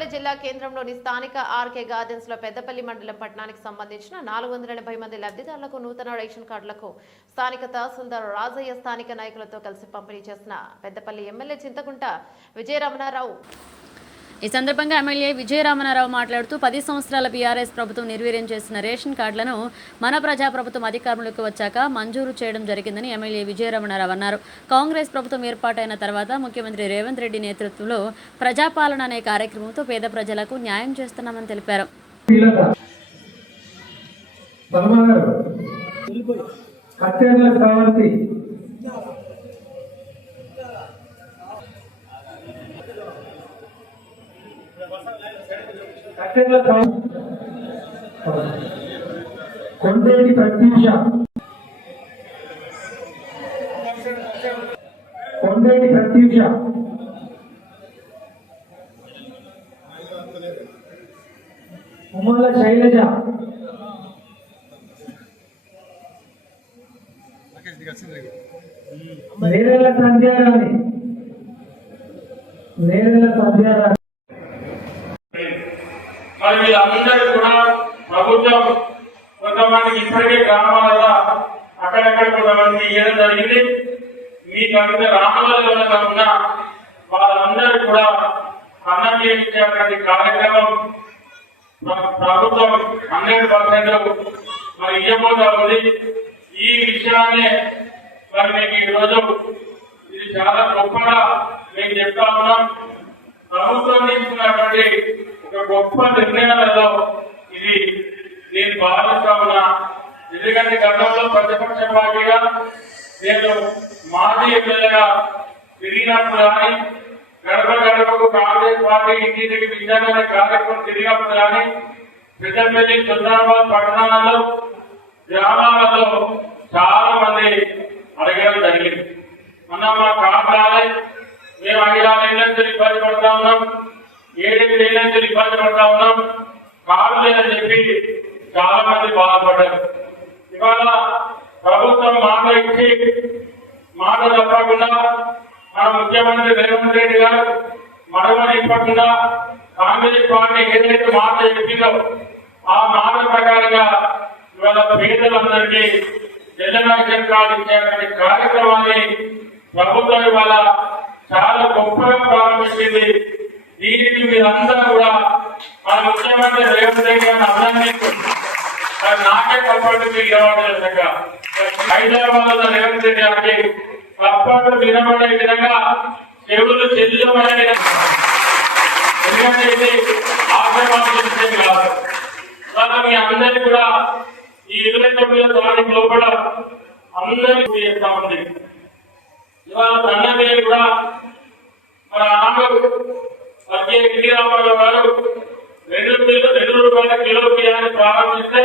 గోదావరి జిల్లా కేంద్రంలోని స్థానిక ఆర్కే గార్డెన్స్లో పెద్దపల్లి మండలం పట్టణానికి సంబంధించిన నాలుగు వందల ఎనభై మంది లబ్ధిదారులకు నూతన రేషన్ కార్డులకు స్థానిక తహసీల్దార్ రాజయ్య స్థానిక నాయకులతో కలిసి పంపిణీ చేసిన పెద్దపల్లి ఎమ్మెల్యే చింతకుంట విజయరమణారావు. ఈ సందర్భంగా ఎమ్మెల్యే విజయరామనారావు మాట్లాడుతూ పది సంవత్సరాల బీఆర్ఎస్ ప్రభుత్వం నిర్వీర్యం చేసిన రేషన్ కార్డులను మన ప్రజా ప్రభుత్వం అధికారంలోకి వచ్చాక మంజూరు చేయడం జరిగిందని ఎమ్మెల్యే విజయరామనారావు అన్నారు. కాంగ్రెస్ ప్రభుత్వం ఏర్పాటైన తర్వాత ముఖ్యమంత్రి రేవంత్ రెడ్డి నేతృత్వంలో ప్రజాపాలన అనే కార్యక్రమంతో పేద ప్రజలకు న్యాయం చేస్తున్నామని తెలిపారు. కీలక బలమా అత్యంత కొండేటి ప్రత్యూష. కొండేటి ప్రత్యూష. ఉమ్మల శైలజ. నేరెల సంధ్యారాణి. నేరెల సంధ్యారాణి. మరి వీళ్ళందరూ కూడా ప్రభుత్వం కొంతమందికి ఇప్పటికే గ్రామాలలో అక్కడక్కడ కొంతమంది ఇవ్వడం జరిగింది. మీకు అంత రామలలో కాకుండా వాళ్ళందరూ కూడా అన్నం చేయించేటువంటి కార్యక్రమం ప్రభుత్వం హండ్రెడ్ పర్సెంట్ మరి ఇవ్వబోతా ఉంది. ఈ విషయాన్ని మరి మీకు ఈరోజు ఇది చాలా గొప్పగా మేము చెప్తా ఉన్నాం. ప్రభుత్వం తీసుకున్నటువంటి గొప్ప నిర్ణయాలలో ఇది. నేను భావిస్తా ఉన్నా ఎందుకంటే గతంలో ప్రతిపక్ష పార్టీగా నేను మాజీ ఎమ్మెల్యేగా తిరిగినప్పుడు కానీ గడప గడపకు కాంగ్రెస్ పార్టీ ఇంటికి విద్యాలయ కార్యక్రమం తిరిగినప్పుడు కానీ పెద్దపల్లి సుల్తానాబాద్ పట్టణాలలో గ్రామాలలో చాలా మంది అడగడం జరిగింది. మొన్న మా కాపాడాలి మేము ఐదారు ఏళ్ళ నుంచి ఇబ్బంది పడతా ఉన్నాం. ఏడెనిమిది ఏళ్ళ నుంచి ఇబ్బంది పడతా ఉన్నాం. కాదు లేదని చెప్పి చాలా మంది బాధపడ్డారు. ఇవాళ ప్రభుత్వం మాట ఇచ్చి మాట తప్పకుండా మన ముఖ్యమంత్రి రేవంత్ రెడ్డి గారు మనమని ఇవ్వకుండా కాంగ్రెస్ పార్టీ ఏదైతే మాట చెప్పిందో ఆ మాట ప్రకారంగా ఇవాళ పేదలందరికీ జనరేషన్ కార్డు ఇచ్చేటువంటి కార్యక్రమాన్ని ప్రభుత్వం ఇవాళ చాలా గొప్పగా ప్రారంభించింది. దీనికి మీరంతా కూడా మన ముఖ్యమంత్రి రేవంత్ రెడ్డి గారిని అభినందిస్తూ నాకే పొరపాటు మీకు ఇవ్వడం విధంగా హైదరాబాద్ రేవంత్ రెడ్డి గారికి పొరపాటు వినబడే విధంగా చెవులు చెల్లించబడే ఎందుకంటే ఇది ఆశ్రమాలు విషయం కాదు. ఇవాళ మీ అందరికీ కూడా ఈ ఇరవై తొమ్మిదో తారీఖు లోపల అందరికీ చేస్తా ఉంది ఇవాళ దండమేలు కూడా మన ఆమె మధ్య ఎన్టీ రామారావు గారు రెండు కిలో రెండు రూపాయల కిలో బియ్యాన్ని ప్రారంభిస్తే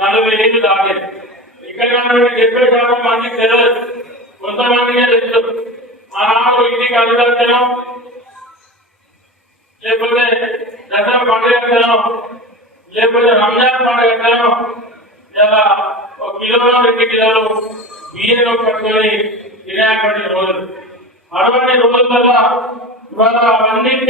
నలభై ఐదు దాటేది ఇక్కడ డెబ్బై శాతం మంది తెలియదు కొంతమందికే తెలుసు. మా ఆనాడు ఇంటికి అధికారం లేకపోతే దసరా పండుగ లేకపోతే రంజాన్ పండుగ లేదా ఒక కిలో రెండు కిలోలు బియ్యం పట్టుకొని తినేటువంటి రోజులు. అటువంటి రోజులలో ఇవాళ అవన్నీ